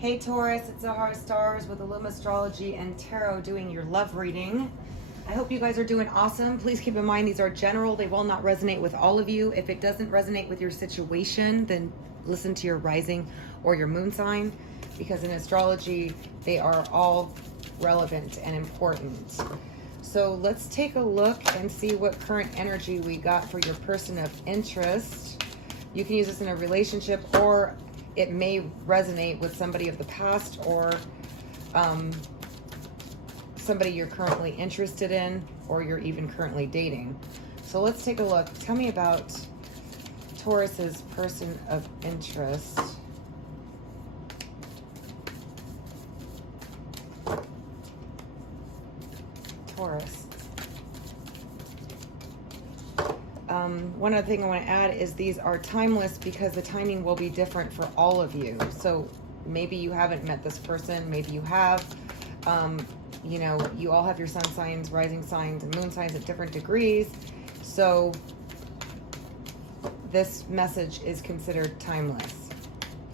Hey Taurus, it's Zahara Stars with Illum Astrology and Tarot doing your love reading. I hope you guys are doing awesome. Please keep in mind these are general. They will not resonate with all of you. If it doesn't resonate with your situation, then listen to your rising or your moon sign, because in astrology, they are all relevant and important. So let's take a look and see what current energy we got for your person of interest. You can use this in a relationship, or it may resonate with somebody of the past, or somebody you're currently interested in, or you're even currently dating. So let's take a look. Tell me about Taurus's person of interest. Taurus. One other thing I want to add is these are timeless because the timing will be different for all of you. So maybe you haven't met this person, maybe you have. You know, you all have your sun signs, rising signs, and moon signs at different degrees. So this message is considered timeless.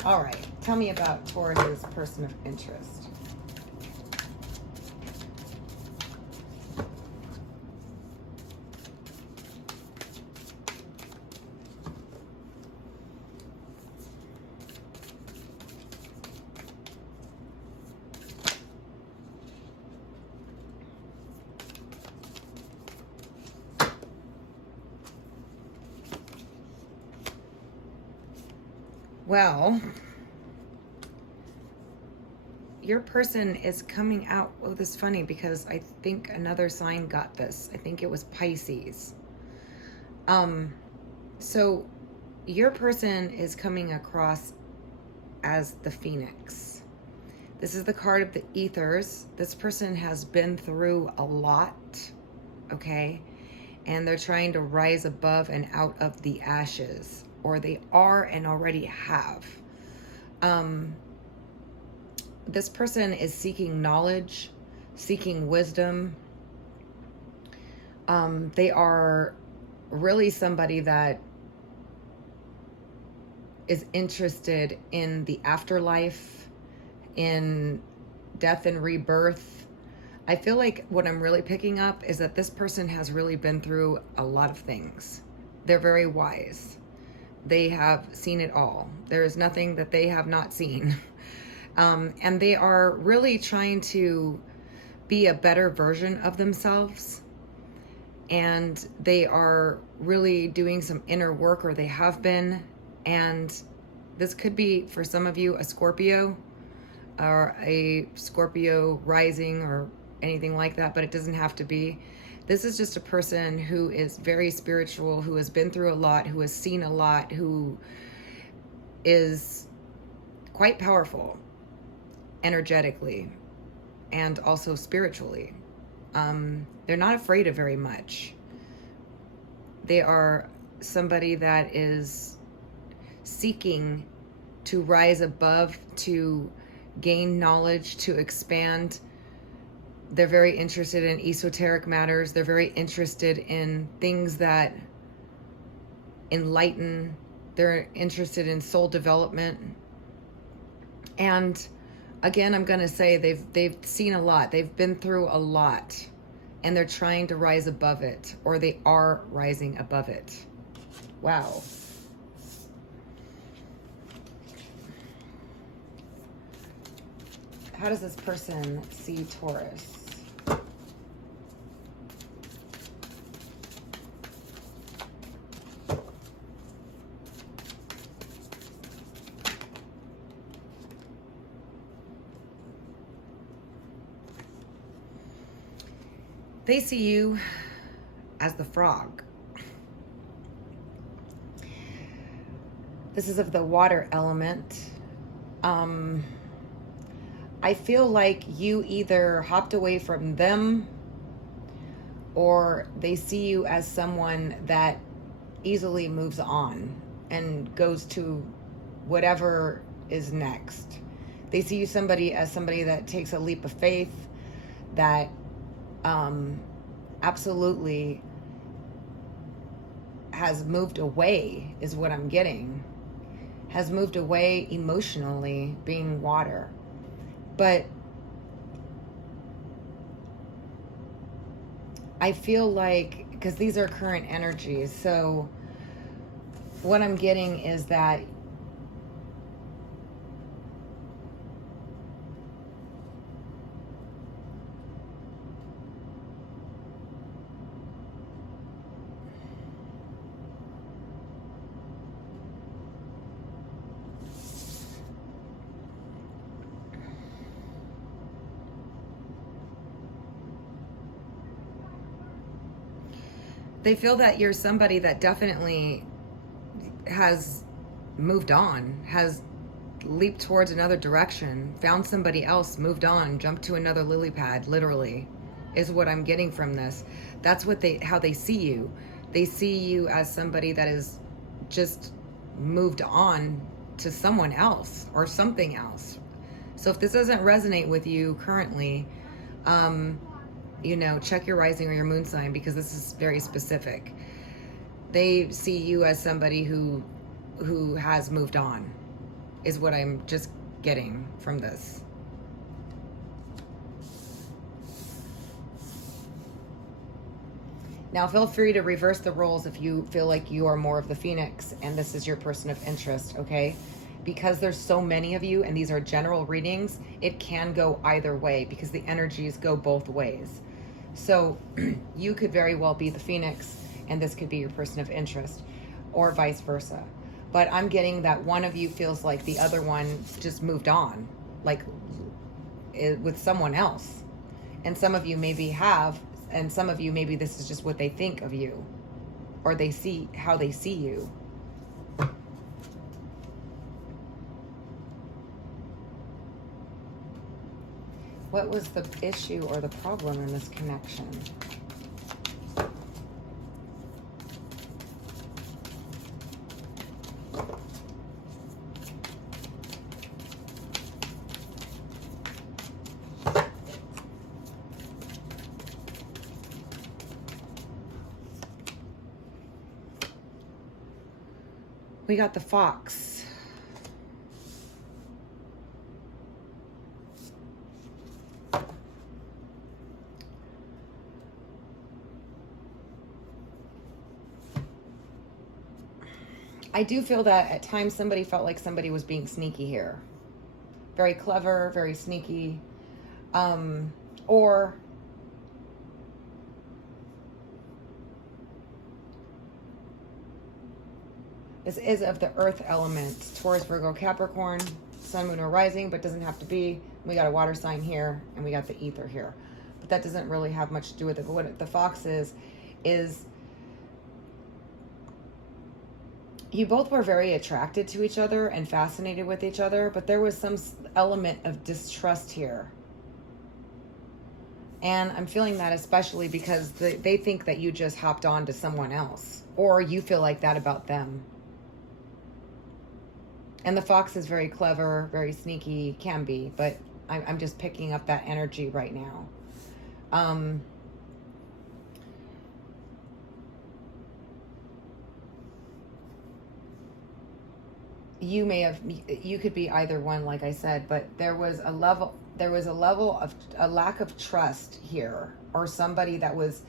All right, tell me about Taurus's person of interest. Well, your person is coming out. Oh, this is funny because I think another sign got this. I think it was Pisces. So your person is coming across as the Phoenix. This is the card of the ethers. This person has been through a lot, okay? And they're trying to rise above and out of the ashes, or they are and already have. This person is seeking knowledge, seeking wisdom. They are really somebody that is interested in the afterlife, in death and rebirth. I feel like what I'm really picking up is that this person has really been through a lot of things. They're very wise. They have seen it all. There is nothing that they have not seen. And they are really trying to be a better version of themselves. And they are really doing some inner work, or they have been. And this could be, for some of you, a Scorpio, or a Scorpio rising, or anything like that, but it doesn't have to be. This is just a person who is very spiritual, who has been through a lot, who has seen a lot, who is quite powerful energetically and also spiritually. They're not afraid of very much. They are somebody that is seeking to rise above, to gain knowledge, to expand. They're very interested in esoteric matters. They're very interested in things that enlighten. They're interested in soul development. And again, I'm going to say they've seen a lot. They've been through a lot, and they're trying to rise above it, or they are rising above it. Wow. How does this person see Taurus? They see you as the frog. This is of the water element. I feel like you either hopped away from them, or they see you as someone that easily moves on and goes to whatever is next. They see you as somebody that takes a leap of faith, that absolutely has moved away, is what I'm getting. has moved away emotionally, being water. But I feel like, because these are current energies, so what I'm getting is that they feel that you're somebody that definitely has moved on, has leaped towards another direction, found somebody else, moved on, jumped to another lily pad, literally, is what I'm getting from this. That's what how they see you. They see you as somebody that is just moved on to someone else or something else. So if this doesn't resonate with you currently, check your rising or your moon sign, because this is very specific. They see you as somebody who has moved on, is what I'm just getting from this. Now feel free to reverse the roles if you feel like you are more of the Phoenix and this is your person of interest, okay? Because there's so many of you and these are general readings, it can go either way because the energies go both ways. So you could very well be the Phoenix and this could be your person of interest, or vice versa. But I'm getting that one of you feels like the other one just moved on, like with someone else. And some of you maybe have, and some of you maybe this is just what they think of you, or they see how they see you. What was the issue or the problem in this connection? We got the fox. I do feel that at times somebody felt like somebody was being sneaky here. Very clever, very sneaky. Or this is of the earth element. Taurus, Virgo, Capricorn, sun, moon, or rising, but doesn't have to be. We got a water sign here, and we got the ether here. But that doesn't really have much to do with it. But what the fox is you both were very attracted to each other and fascinated with each other, but there was some element of distrust here. And I'm feeling that especially because they think that you just hopped on to someone else, or you feel like that about them. And the fox is very clever, very sneaky, can be, but I'm just picking up that energy right now. You could be either one, like I said, but there was a level of a lack of trust here, or somebody that was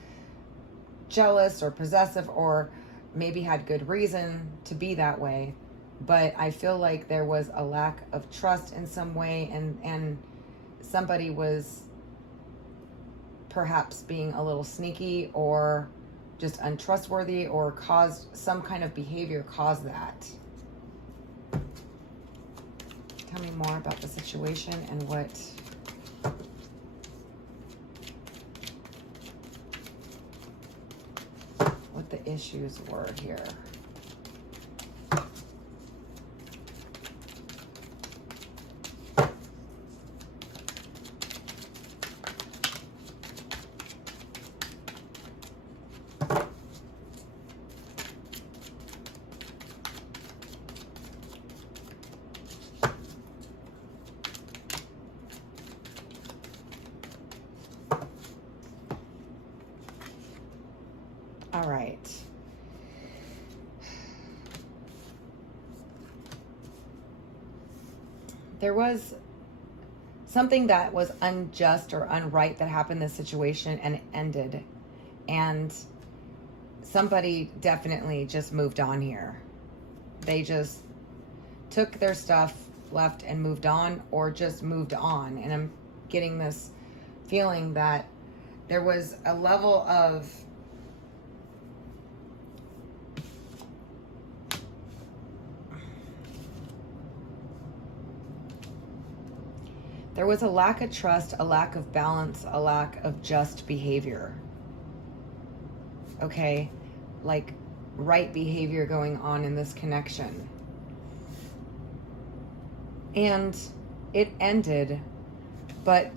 jealous or possessive, or maybe had good reason to be that way. But I feel like there was a lack of trust in some way, and somebody was perhaps being a little sneaky or just untrustworthy, or caused some kind of behavior caused that. Tell me more about the situation and what the issues were here. All right. there was something that was unjust or unright that happened in this situation, and it ended. And somebody definitely just moved on here. They just took their stuff, left, and moved on, or just moved on. And I'm getting this feeling that there was a level of lack of trust, a lack of balance, a lack of just behavior. Okay? Like right behavior going on in this connection. And it ended, but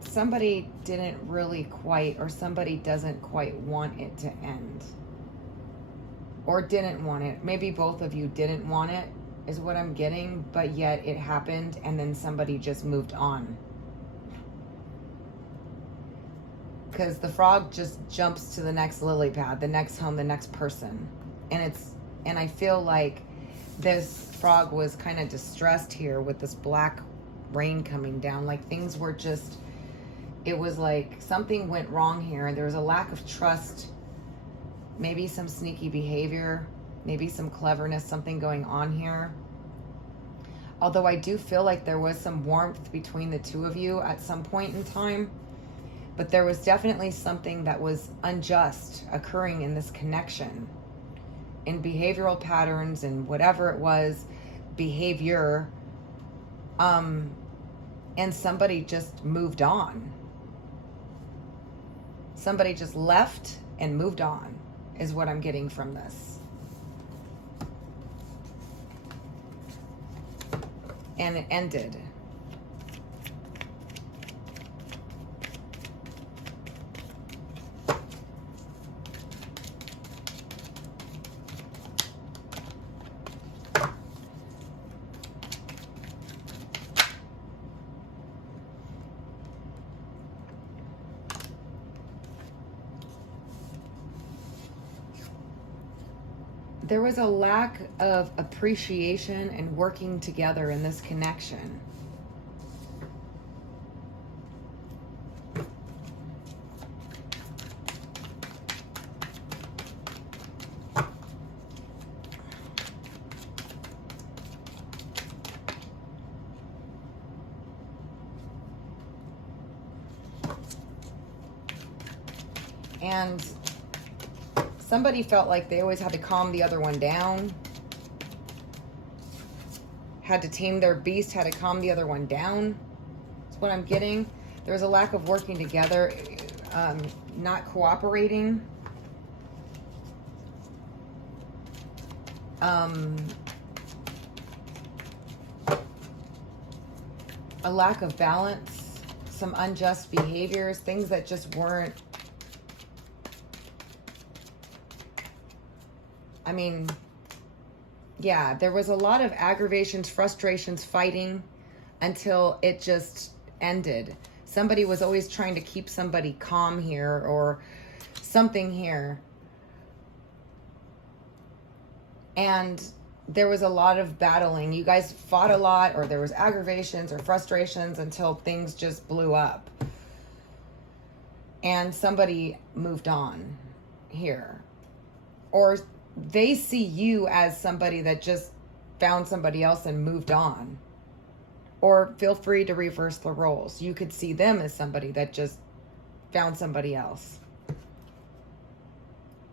somebody didn't really quite, or somebody doesn't quite want it to end. Or didn't want it. Maybe both of you didn't want it, is what I'm getting, but yet it happened, and then somebody just moved on. Because the frog just jumps to the next lily pad, the next home, the next person. And I feel like this frog was kind of distressed here with this black rain coming down. Like things were just, it was like something went wrong here, and there was a lack of trust. Maybe some sneaky behavior, maybe some cleverness, something going on here. Although I do feel like there was some warmth between the two of you at some point in time, but there was definitely something that was unjust occurring in this connection, in behavioral patterns and whatever it was, behavior, and somebody just moved on. Somebody just left and moved on, is what I'm getting from this. And it ended. There was a lack of appreciation and working together in this connection. And somebody felt like they always had to calm the other one down, had to tame their beast, had to calm the other one down. That's what I'm getting. There was a lack of working together, not cooperating. A lack of balance, some unjust behaviors, things that just weren't, I mean, yeah, there was a lot of aggravations, frustrations, fighting until it just ended. Somebody was always trying to keep somebody calm here or something here. And there was a lot of battling. You guys fought a lot, or there was aggravations or frustrations until things just blew up. And somebody moved on here. Or they see you as somebody that just found somebody else and moved on. Or feel free to reverse the roles. You could see them as somebody that just found somebody else.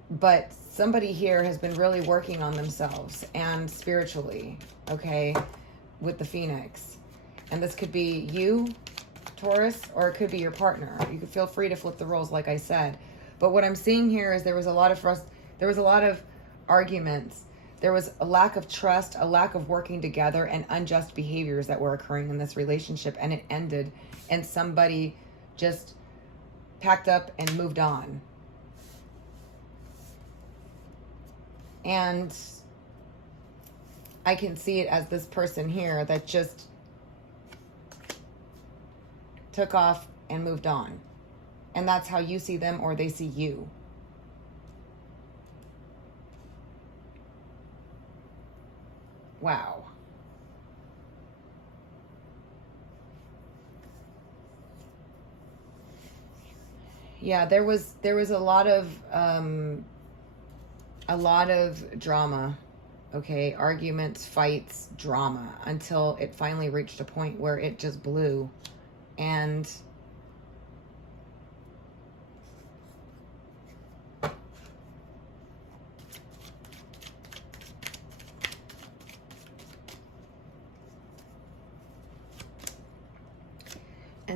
But somebody here has been really working on themselves and spiritually, okay, with the Phoenix. And this could be you, Taurus, or it could be your partner. You could feel free to flip the roles, like I said. But what I'm seeing here is there was a lot of arguments. There was a lack of trust, a lack of working together, and unjust behaviors that were occurring in this relationship, and it ended, and somebody just packed up and moved on. And I can see it as this person here that just took off and moved on. And that's how you see them, or they see you. Wow. Yeah, there was a lot of drama, okay? Arguments, fights, drama, until it finally reached a point where it just blew. And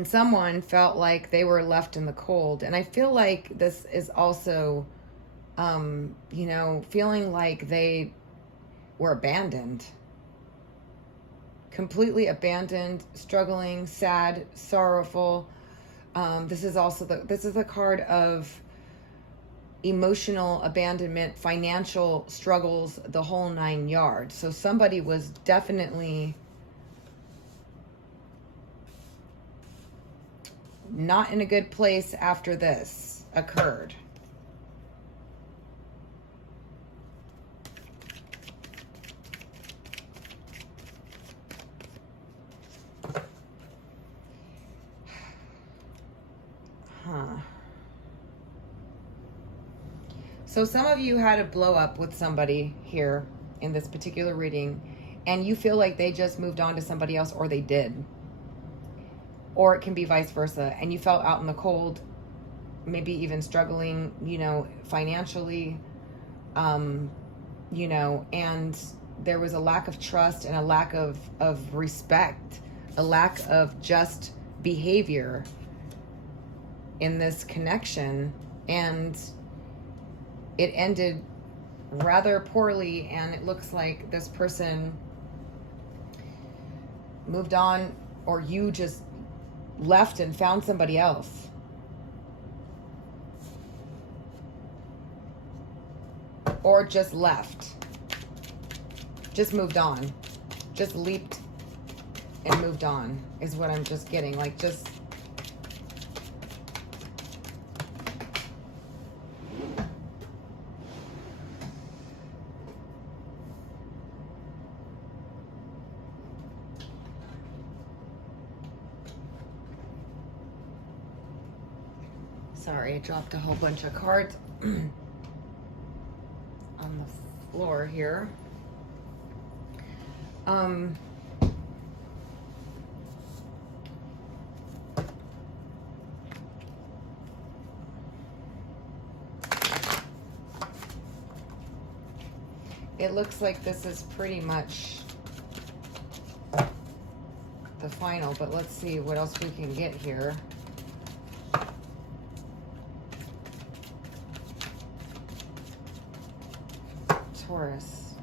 someone felt like they were left in the cold. And I feel like this is also, you know, feeling like they were abandoned. Completely abandoned, struggling, sad, sorrowful. This is also the card of emotional abandonment, financial struggles, the whole 9 yards. So somebody was definitely not in a good place after this occurred. So some of you had a blow up with somebody here in this particular reading, and you feel like they just moved on to somebody else, or they did. Or it can be vice versa, and you felt out in the cold, maybe even struggling, you know, financially, you know, and there was a lack of trust and a lack of respect, a lack of just behavior in this connection, and it ended rather poorly. And it looks like this person moved on, or you just left and found somebody else. Or just left. Just moved on. Just leaped and moved on is what I'm just getting. Like, just... Sorry, I dropped a whole bunch of cards on the floor here. It looks like this is pretty much the final, but let's see what else we can get here. Taurus.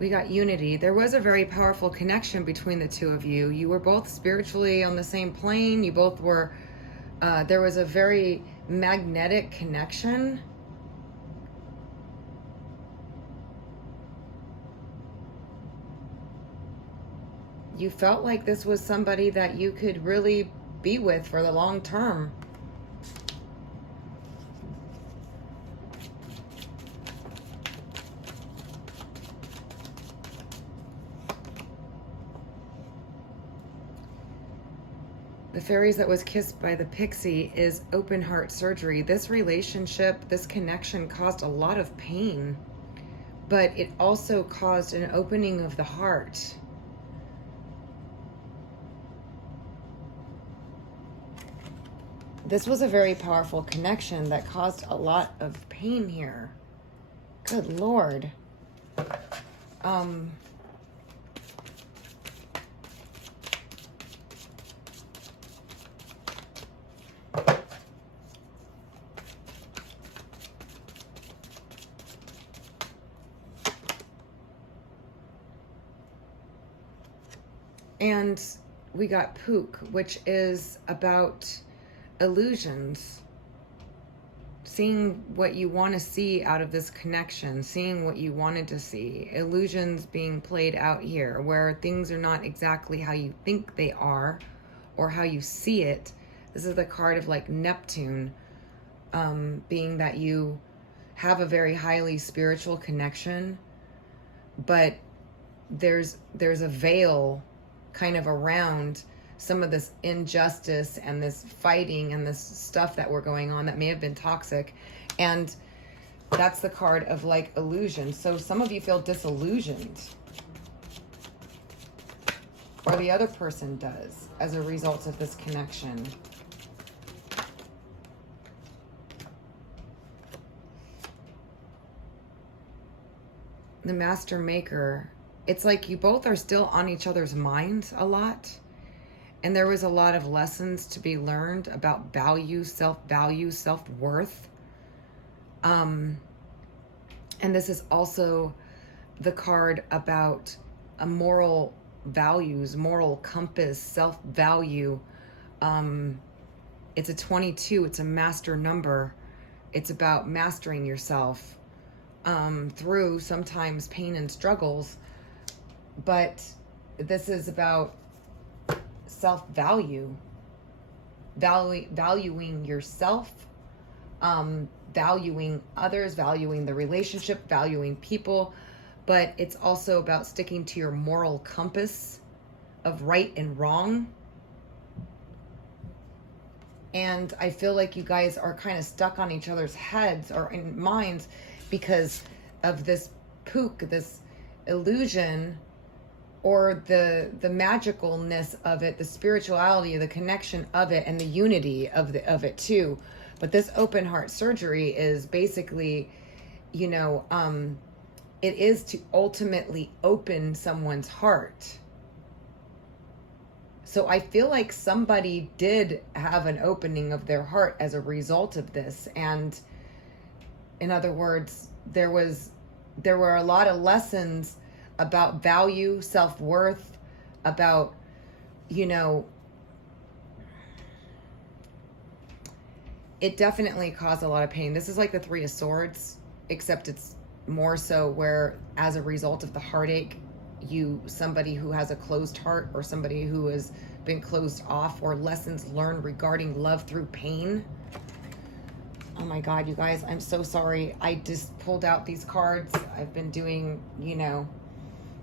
We got unity. There was a very powerful connection between the two of you. You were both spiritually on the same plane. You both were, there was a very magnetic connection. You felt like this was somebody that you could really be with for the long term. The fairies that was kissed by the pixie is open heart surgery. This relationship, this connection caused a lot of pain, but it also caused an opening of the heart. This was a very powerful connection that caused a lot of pain here. Good Lord. And we got Pook, which is about illusions. seeing what you want to see out of this connection, seeing what you wanted to see, illusions being played out here, where things are not exactly how you think they are or how you see it. This is the card of like Neptune, being that you have a very highly spiritual connection, but there's a veil kind of around some of this injustice and this fighting and this stuff that were going on that may have been toxic. And that's the card of like illusion. So some of you feel disillusioned, or the other person does, as a result of this connection. The Master Maker, it's like you both are still on each other's minds a lot. And there was a lot of lessons to be learned about value, self-worth. And this is also the card about a moral values, moral compass, self-value. It's a 22. It's a master number. It's about mastering yourself through sometimes pain and struggles. But this is about self-value, valuing yourself, valuing others, valuing the relationship, valuing people. But it's also about sticking to your moral compass of right and wrong. And I feel like you guys are kind of stuck on each other's heads or in minds because of this pook, this illusion, or the magicalness of it, the spirituality, the connection of it, and the unity of it too. But this open heart surgery is basically, you know, it is to ultimately open someone's heart. So I feel like somebody did have an opening of their heart as a result of this. And in other words, there were a lot of lessons about value, self-worth, about, you know, it definitely caused a lot of pain. This is like the Three of Swords, except it's more so where, as a result of the heartache, somebody who has a closed heart, or somebody who has been closed off, or lessons learned regarding love through pain. Oh my God, you guys, I'm so sorry. I just pulled out these cards. I've been doing, you know,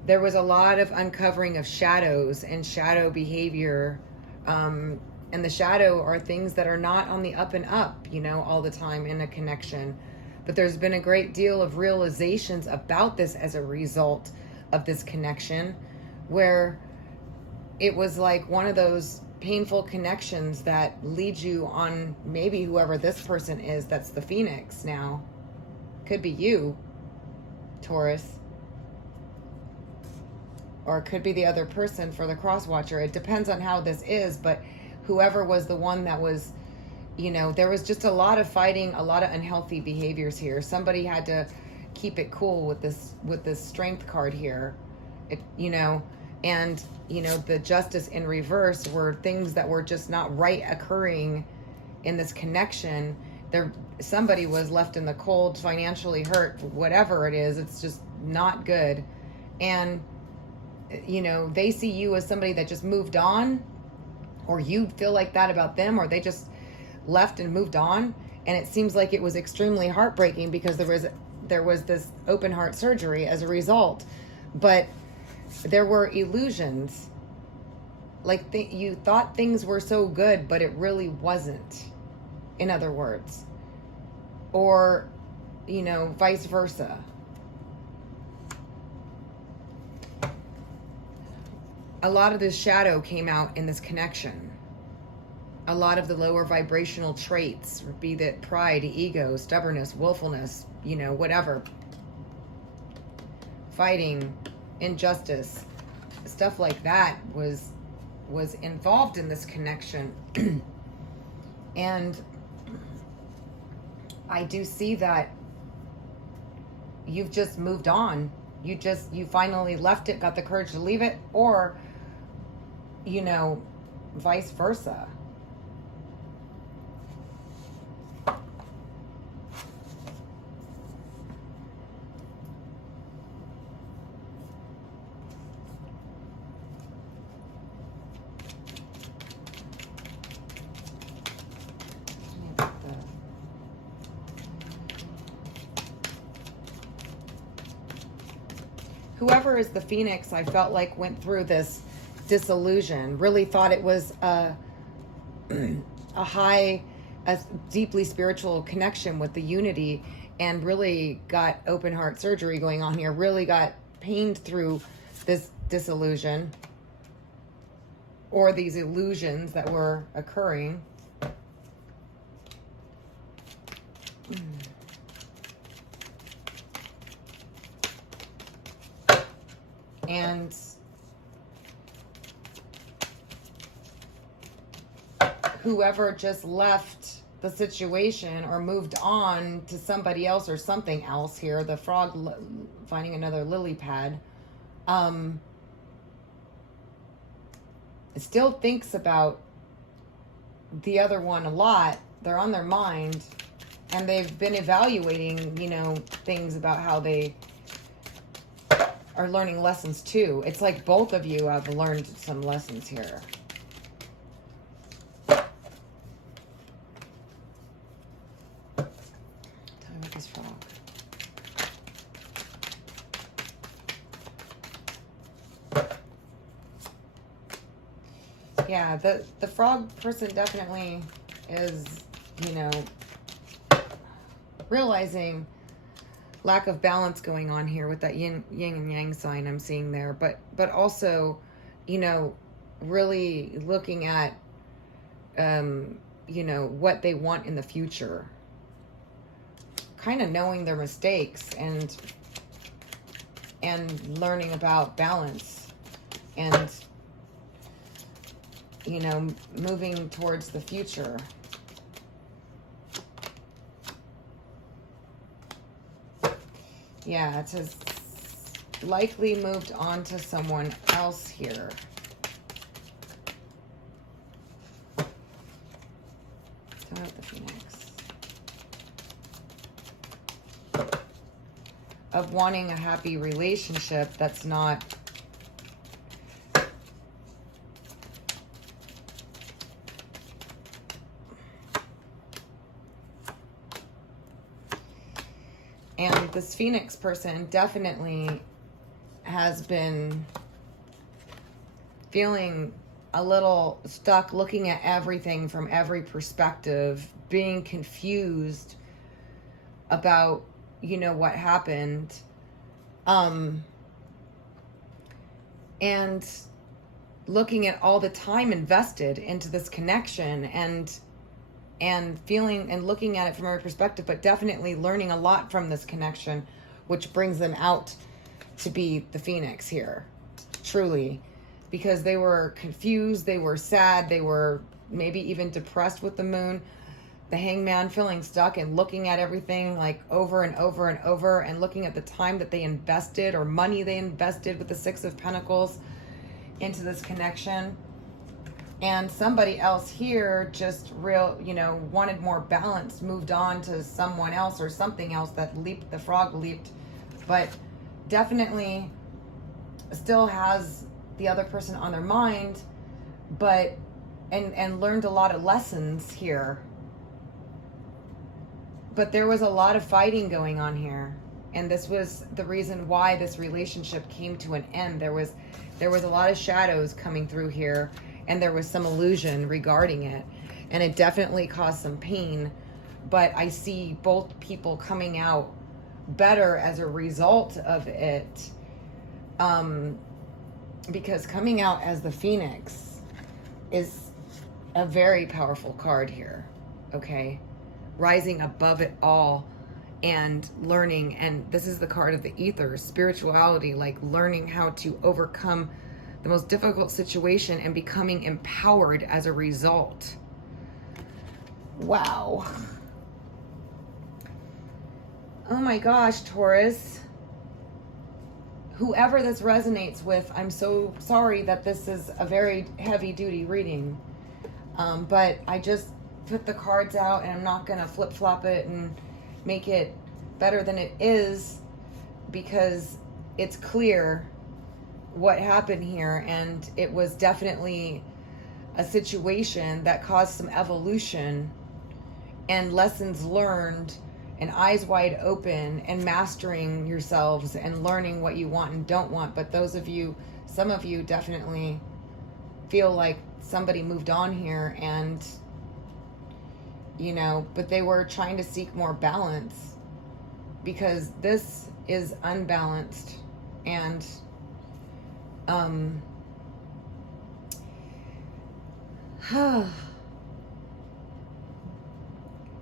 there was a lot of uncovering of shadows and shadow behavior. And the shadow are things that are not on the up and up, you know, all the time in a connection. But there's been a great deal of realizations about this as a result of this connection, where it was like one of those painful connections that leads you on, maybe whoever this person is that's the Phoenix now. Could be you, Taurus. Or it could be the other person for the cross watcher. It depends on how this is, but whoever was the one that was, you know, there was just a lot of fighting, a lot of unhealthy behaviors here. Somebody had to keep it cool with this strength card here. It, you know, and, you know, the Justice in reverse were things that were just not right occurring in this connection. Somebody was left in the cold, financially hurt, whatever it is. It's just not good. And, you know, they see you as somebody that just moved on, or you feel like that about them, or they just left and moved on. And it seems like it was extremely heartbreaking because there was this open heart surgery as a result. But there were illusions. Like you thought things were so good, but it really wasn't, in other words. Or, you know, vice versa. A lot of this shadow came out in this connection. A lot of the lower vibrational traits, be that pride, ego, stubbornness, willfulness, you know, whatever. Fighting, injustice, stuff like that was involved in this connection. And I do see that you've just moved on. You finally left it, got the courage to leave it, or, you know, vice versa. whoever is the Phoenix, I felt like went through this disillusion, really thought it was a deeply spiritual connection with the unity, and really got open heart surgery going on here, really got pained through this disillusion or these illusions that were occurring. And whoever just left the situation or moved on to somebody else or something else here, the frog finding another lily pad, still thinks about the other one a lot. They're on their mind, and they've been evaluating, you know, things about how they are learning lessons too. It's like both of you have learned some lessons here. Tell me about this frog. Yeah, the frog person definitely is, you know, realizing lack of balance going on here with that yin and yang sign I'm seeing there, but also, you know, really looking at you know, what they want in the future, kind of knowing their mistakes and learning about balance, and, you know, moving towards the future. Yeah, it says likely moved on to someone else here. Tell me the Phoenix. Of wanting a happy relationship that's not and this Phoenix person definitely has been feeling a little stuck, looking at everything from every perspective, being confused about, you know, what happened. And looking at all the time invested into this connection, and feeling and looking at it from every perspective, but definitely learning a lot from this connection, which brings them out to be the Phoenix here, truly, because they were confused, they were sad, they were maybe even depressed with the moon, the Hangman, feeling stuck and looking at everything like over and over and over, and looking at the time that they invested or money they invested with the Six of Pentacles into this connection. And somebody else here just you know, wanted more balance, moved on to someone else or something else that leaped, the frog leaped, but definitely still has the other person on their mind, but, and learned a lot of lessons here. But there was a lot of fighting going on here. And this was the reason why this relationship came to an end. There was a lot of shadows coming through here, and there was some illusion regarding it, and it definitely caused some pain, but I see both people coming out better as a result of it, because coming out as the Phoenix is a very powerful card here, okay? Rising above it all and learning, and this is the card of the ether, spirituality, like learning how to overcome the most difficult situation and becoming empowered as a result. Wow. Oh my gosh, Taurus. Whoever this resonates with, I'm so sorry that this is a very heavy duty reading. But I just put the cards out, and I'm not going to flip-flop it and make it better than it is, because it's clear what happened here, and it was definitely a situation that caused some evolution and lessons learned and eyes wide open and mastering yourselves and learning what you want and don't want. But some of you definitely feel like somebody moved on here, and but they were trying to seek more balance, because this is unbalanced. And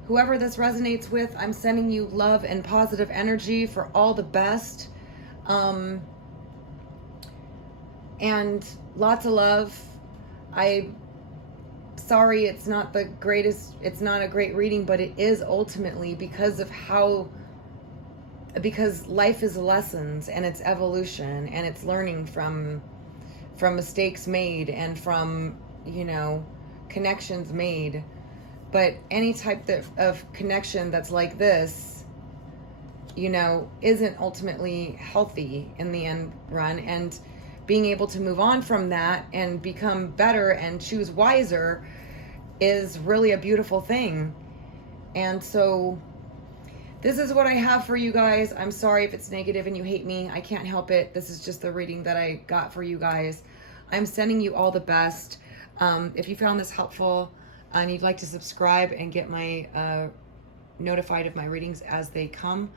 whoever this resonates with, I'm sending you love and positive energy for all the best. And lots of love. Sorry, it's not the greatest, it's not a great reading, but it is ultimately because life is lessons, and it's evolution, and it's learning from mistakes made, and from, connections made. But any type of connection that's like this, isn't ultimately healthy in the end run. And being able to move on from that and become better and choose wiser is really a beautiful thing. And so this is what I have for you guys. I'm sorry if it's negative and you hate me. I can't help it. This is just the reading that I got for you guys. I'm sending you all the best. If you found this helpful and you'd like to subscribe and get my notified of my readings as they come,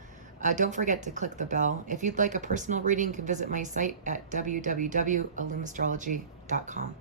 don't forget to click the bell. If you'd like a personal reading, you can visit my site at www.illumastrology.com.